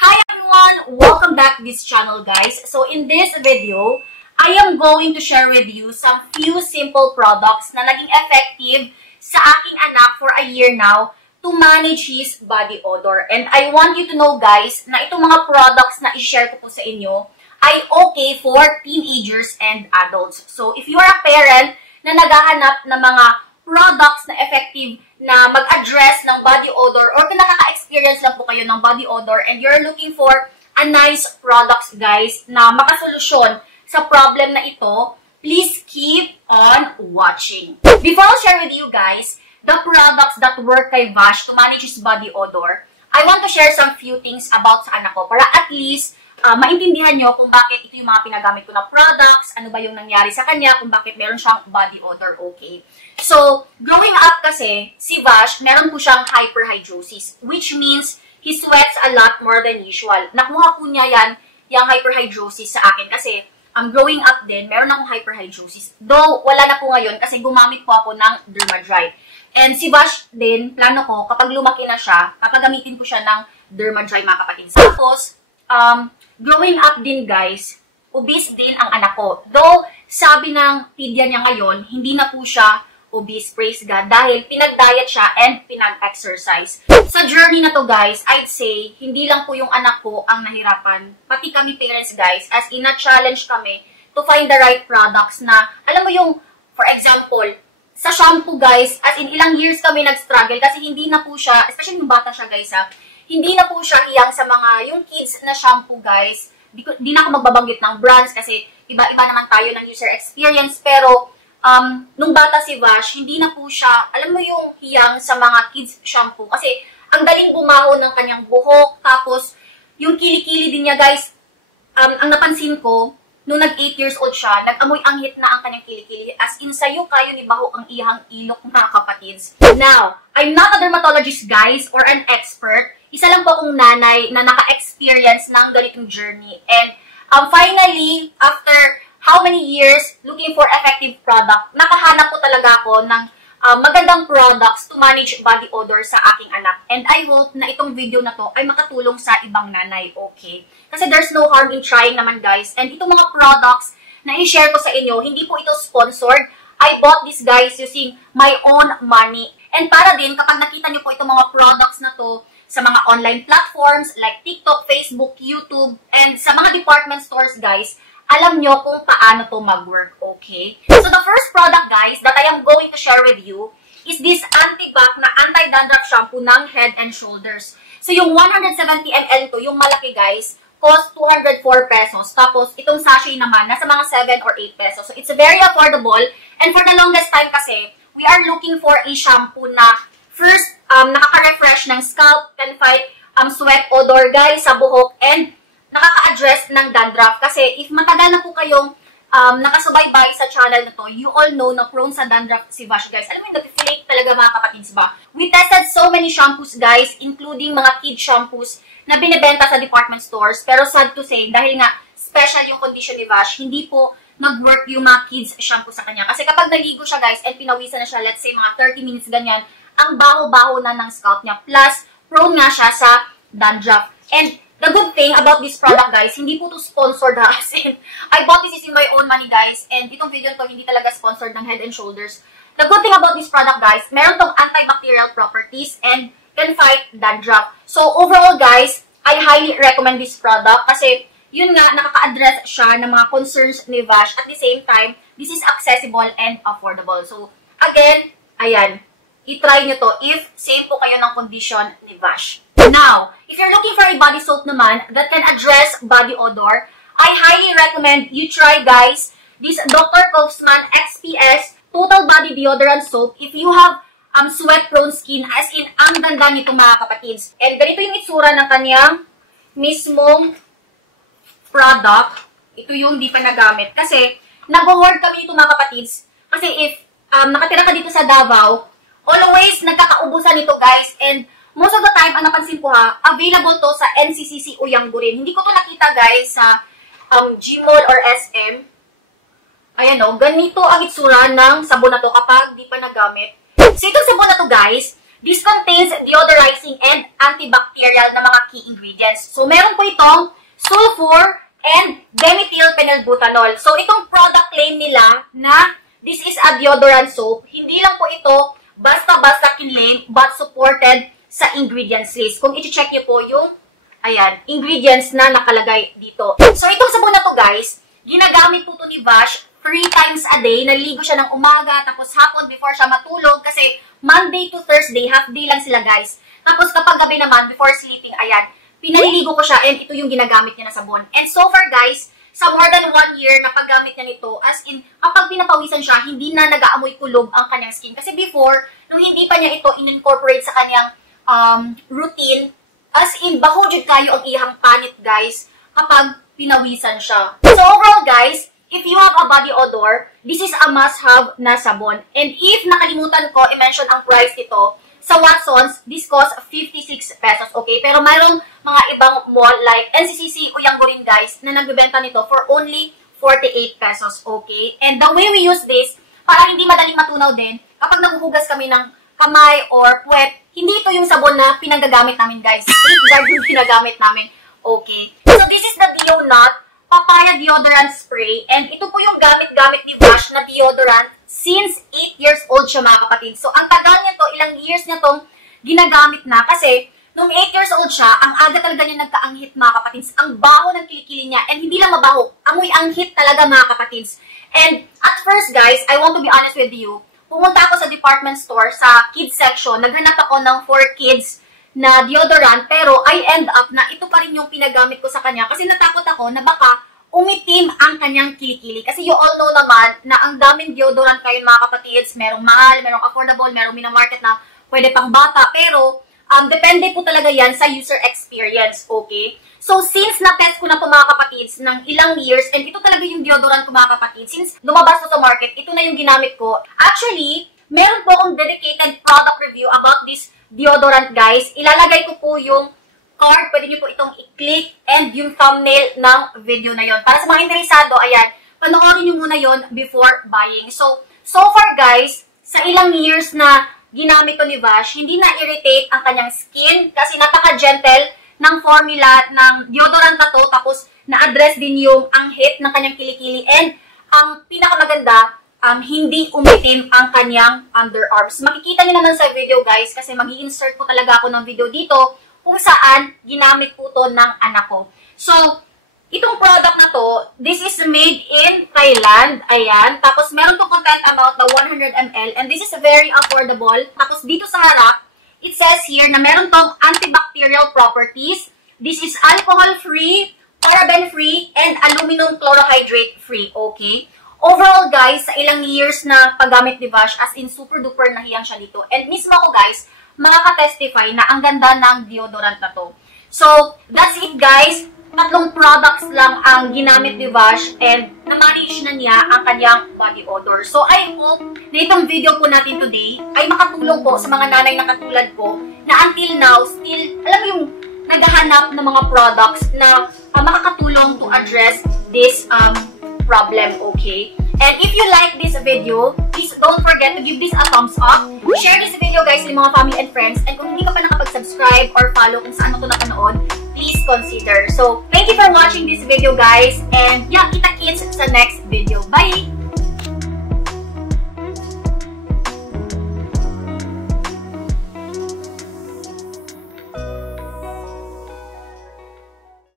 Hi everyone! Welcome back to this channel, guys. So in this video, I am going to share with you some few simple products na naging effective sa aking anak for a year now to manage his body odor. And I want you to know, guys, na itong mga products na i-share ko po sa inyo ay okay for teenagers and adults. So if you are a parent na naghahanap ng mga products na effective na mag-address ng body odor or kung nakaka-experience lang po kayo ng body odor and you're looking for a nice products, guys, na makasolusyon sa problem na ito, please keep on watching. Before I'll share with you guys the products that work kay Vash to manage his body odor, I want to share some few things about sa anak ko para at least maintindihan nyo kung bakit ito yung mga pinagamit ko na products, ano ba yung nangyari sa kanya, kung bakit meron siyang body odor, okay? So, growing up kasi, si Vash, meron po siyang hyperhidrosis, which means he sweats a lot more than usual. Nakuha po niya yan, yung hyperhidrosis sa akin kasi growing up din, meron akong hyperhidrosis. Though, wala na po ngayon kasi gumamit po ako ng Dermadry. And si Vash din, plano ko, kapag lumaki na siya, papagamitin ko siya ng Dermadry, mga kapatid. Tapos, growing up din, guys, obese din ang anak ko. Though, sabi ng pedia niya ngayon, hindi na po siya obese, praise God, dahil pinag-diet siya and pinag-exercise. Sa journey na to, guys, I'd say, hindi lang po yung anak ko ang nahirapan. Pati kami parents, guys, as in na-challenge kami to find the right products na, alam mo yung, for example, sa shampoo, guys, as in ilang years kami nag-struggle kasi hindi na po siya, especially yung bata siya, guys, hindi na po siya hiyang sa mga, yung kids na shampoo, guys. Di na ako magbabanggit ng brands kasi iba-iba naman tayo ng user experience. Pero, nung bata si Vash, hindi na po siya, alam mo yung hiyang sa mga kids shampoo. Kasi, ang daling bumaho ng kanyang buhok. Tapos, yung kilikili din niya, guys, ang napansin ko, nung nag-8 years old siya, nag-amoy anghit na ang kanyang kilikili. As in, sayo kayo ni baho ang ihang ilok, mga kapatids. Now, I'm not a dermatologist, guys, or an expert. Isa lang po akong nanay na naka-experience ng ganitong journey. And finally, after how many years looking for effective product, nakahanap po talaga ako ng magandang products to manage body odor sa aking anak. And I hope na itong video na to ay makatulong sa ibang nanay, okay? Kasi there's no harm in trying naman, guys. And itong mga products na i-share ko sa inyo, hindi po ito sponsored. I bought this, guys, using my own money. And para din, kapag nakita nyo po itong mga products na to, sa mga online platforms like TikTok, Facebook, YouTube, and sa mga department stores, guys, alam nyo kung paano to mag-work, okay? So the first product, guys, that I am going to share with you is this anti-bac na anti-dandruff shampoo ng Head and Shoulders. So yung 170 ml to, yung malaki, guys, cost 204 pesos. Tapos itong sachet naman, nasa mga 7 or 8 pesos. So it's very affordable. And for the longest time kasi, we are looking for a shampoo na first, nakaka-refresh ng scalp, can fight sweat odor, guys, sa buhok, and nakaka-address ng dandruff. Kasi if matagal na po kayong nakasubaybay sa channel na to, you all know na prone sa dandruff si Vash, guys. Alam mo yung nag-flake talaga, mga kapatids ba? We tested so many shampoos, guys, including mga kid shampoos na binibenta sa department stores. Pero sad to say, dahil nga special yung condition ni Vash, hindi po nag-work yung mga kids shampoo sa kanya. Kasi kapag naligo siya, guys, and pinawisan na siya, let's say mga 30 minutes ganyan, ang baho-baho na ng scalp niya. Plus, prone nga siya sa dandruff. And the good thing about this product, guys, hindi po to sponsored, as in, I bought this using my own money, guys. And itong video to, hindi talaga sponsored ng Head and Shoulders. The good thing about this product, guys, meron tong antibacterial properties and can fight dandruff. So, overall, guys, I highly recommend this product kasi, yun nga, nakaka-address siya ng mga concerns ni Vash. At the same time, this is accessible and affordable. So, again, ayan, i-try nyo to if same po kayo ng condition ni Vash. Now, if you're looking for a body soap naman that can address body odor, I highly recommend you try, guys, this Dr. Kaufman XPS Total Body Deodorant Soap if you have sweat-prone skin, as in, ang ganda nito, mga kapatids. And ganito yung itsura ng kanyang mismong product. Ito yung di pa nagamit. Kasi, nag-hoard kami ito, mga kapatids. Kasi if nakatira ka dito sa Davao, always nagkakaubusan nito, guys. And most of the time, ang napansin ko available to sa NCCC o Yanggo rin. Hindi ko to nakita, guys, sa Gmall or SM. Ayan o, ganito ang itsura ng sabon na to kapag di pa nagamit. So, itong sabon na to, guys, This contains deodorizing and antibacterial na mga key ingredients. So, meron po itong sulfur and dimethylphenylbutanol. So, itong product claim nila na this is a deodorant soap. Hindi lang po ito basta-basta kinlaim but supported sa ingredients list. Kung i-check nyo po yung, ayan, ingredients na nakalagay dito. So, itong sabon na to guys, ginagamit po to ni Vash 3 times a day. Naliligo siya ng umaga, tapos hapon before siya matulog kasi Monday to Thursday, half day lang sila guys. Tapos kapag gabi naman, before sleeping, ayan, pinaliligo ko siya and ito yung ginagamit niya na sabon. And so far guys, sa more than 1 year na paggamit niya nito, as in, kapag pinapawisan siya, hindi na nag-aamoy kulob ang kanyang skin. Kasi before, nung hindi pa niya ito in-incorporate sa kanyang routine, as in, bahudjud kayo ang ihang panit guys, kapag pinawisan siya. So overall guys, if you have a body odor, this is a must-have na sabon. And if nakalimutan ko, i-mention ang price nito, sa Watsons, this costs 56 pesos, okay? Pero mayroong mga ibang mall like NCCC o Yango rin guys na nagbebenta nito for only 48 pesos, okay? And the way we use this, para hindi madaling matunaw din, kapag naguhugas kami ng kamay or puwet, hindi ito yung sabon na pinagagamit namin guys. Safeguard yung pinagamit namin, okay? So this is the Dio Nut Papaya Deodorant Spray. And ito po yung gamit-gamit ni Vash na deodorant since 8 years old siya mga kapatid. So, ang tagal niya to, ilang years niya tong ginagamit na. Kasi, nung 8 years old siya, ang aga talaga niya nagkaanghit mga kapatids. Ang baho ng kilikili niya. And hindi lang mabaho, amoy anghit talaga mga kapatids. And at first guys, I want to be honest with you, pumunta ako sa department store, sa kids section, naghanap ako ng 4 kids na deodorant, pero I end up na ito pa rin yung pinagamit ko sa kanya kasi natakot ako na baka umitim ang kanyang kilikili. Kasi you all know naman na ang daming deodorant kayo mga kapatids, merong mahal, merong affordable, merong minamarket na pwede pang bata, pero depende po talaga yan sa user experience, okay? So since na-test ko na po mga kapatids ng ilang years, and ito talaga yung deodorant ko mga kapatids, since lumabas ko sa market, ito na yung ginamit ko. Actually, meron po akong dedicated product review about this deodorant guys. Ilalagay ko po yung card, pwede nyo po itong i-click and yung thumbnail ng video na yon. Para sa mga interesado, ayan, panoorin nyo muna yon before buying. So far guys, sa ilang years na ginamit ko ni Vash, hindi na-irritate ang kanyang skin kasi napaka-gentle ng formula ng deodorant na to, tapos na-address din yung anghit ng kanyang kilikili, and ang pinakamaganda, hindi umitim ang kanyang underarms. Makikita niyo naman sa video guys, kasi mag-i-insert po talaga ako ng video dito kung saan ginamit po to ng anak ko. So, itong product na to, this is made in Thailand. Ayan. Tapos, meron to content amount na 100 ml, and this is very affordable. Tapos, dito sa harap, it says here na meron tong antibacterial properties. This is alcohol-free, paraben-free, and aluminum chlorohydrate-free. Okay? Overall, guys, sa ilang years na paggamit ni Vash, as in super-duper nahiyang siya dito. And mismo ako, guys, makaka-testify na ang ganda ng deodorant na to. So, that's it, guys. 3 products lang ang ginamit ni Vash and na-manage na niya ang kanyang body odor. So, I hope na itong video po natin today ay makatulong po sa mga nanay na katulad ko na until now, still, alam mo yung naghahanap ng mga products na makakatulong to address this problem, okay? And if you like this video, please don't forget to give this a thumbs up. Share this video guys sa mga family and friends. And kung hindi ka pa nakapag-subscribe or follow kung saan mo ito napanood, please consider. So, thank you for watching this video guys. And yeah, kita-kits sa next video. Bye!